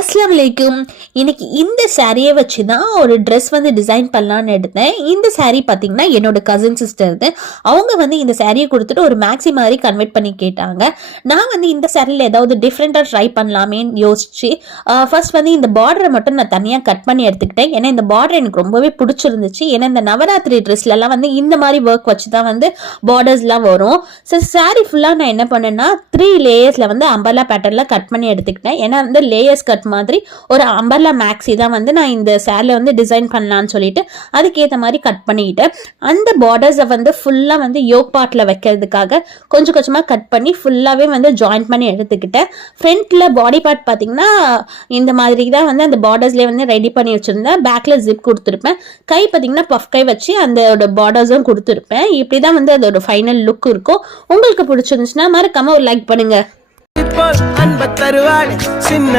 அஸ்ஸலாமு அலைக்கும். இன்னைக்கு இந்த சாரியை வச்சு தான் ஒரு ட்ரெஸ் வந்து டிசைன் பண்ணலான்னு எடுத்தேன். இந்த சாரீ பார்த்தீங்கன்னா என்னோட கசின் சிஸ்டர். அவங்க வந்து இந்த சாரியை கொடுத்துட்டு ஒரு மேக்ஸி மாதிரி கன்வெர்ட் பண்ணி கேட்டாங்க. நான் வந்து இந்த சாரியில் ஏதாவது டிஃப்ரெண்ட்டாக ட்ரை பண்ணலாமேன்னு யோசிச்சு ஃபர்ஸ்ட் வந்து இந்த பார்டரை மட்டும் நான் தனியாக கட் பண்ணி எடுத்துக்கிட்டேன். ஏன்னா இந்த பார்டர் எனக்கு ரொம்பவே பிடிச்சிருந்துச்சு. ஏன்னா இந்த நவராத்திரி ட்ரெஸ்லலாம் வந்து இந்த மாதிரி ஒர்க் வச்சு தான் வந்து பார்டர்ஸ்லாம் வரும். ஸோ சாரீ ஃபுல்லாக நான் என்ன பண்ணேன்னா 3 லேயர்ஸில் வந்து அம்பர்லா பேட்டர்னில் கட் பண்ணி எடுத்துக்கிட்டேன். ஏன்னா வந்து லேயர்ஸ் கட் மாதிரி ஒரு அம்பர்லா மேக்ஸி தான் வந்து நான் இந்த சாரில வந்து டிசைன் பண்ணலான்னு சொல்லிட்டு அதுக்கேற்ற மாதிரி கட் பண்ணிக்கிட்டேன். அந்த பார்டர்ஸை வந்து ஃபுல்லாக வந்து யோக் பார்ட்டில் வைக்கிறதுக்காக கொஞ்சம் கொஞ்சமாக கட் பண்ணி ஃபுல்லாகவே வந்து ஜாயின் பண்ணி எடுத்துக்கிட்டேன். ஃப்ரண்ட்டில் பாடி பார்ட் பார்த்தீங்கன்னா இந்த மாதிரி தான் வந்து அந்த பார்டர்ஸ்லேயே வந்து ரெடி பண்ணி வச்சுருந்தேன். பேக்கில் ஜிப் கொடுத்துருப்பேன். கை பார்த்தீங்கன்னா பஃப் கை வச்சு அந்த பார்டர்ஸும் கொடுத்துருப்பேன். இப்படி தான் வந்து அதோட ஃபைனல் லுக் இருக்கும். உங்களுக்கு பிடிச்சிருந்துச்சுன்னா மறக்காம ஒரு லைக் பண்ணுங்க. அன்ப தருவாள் சின்ன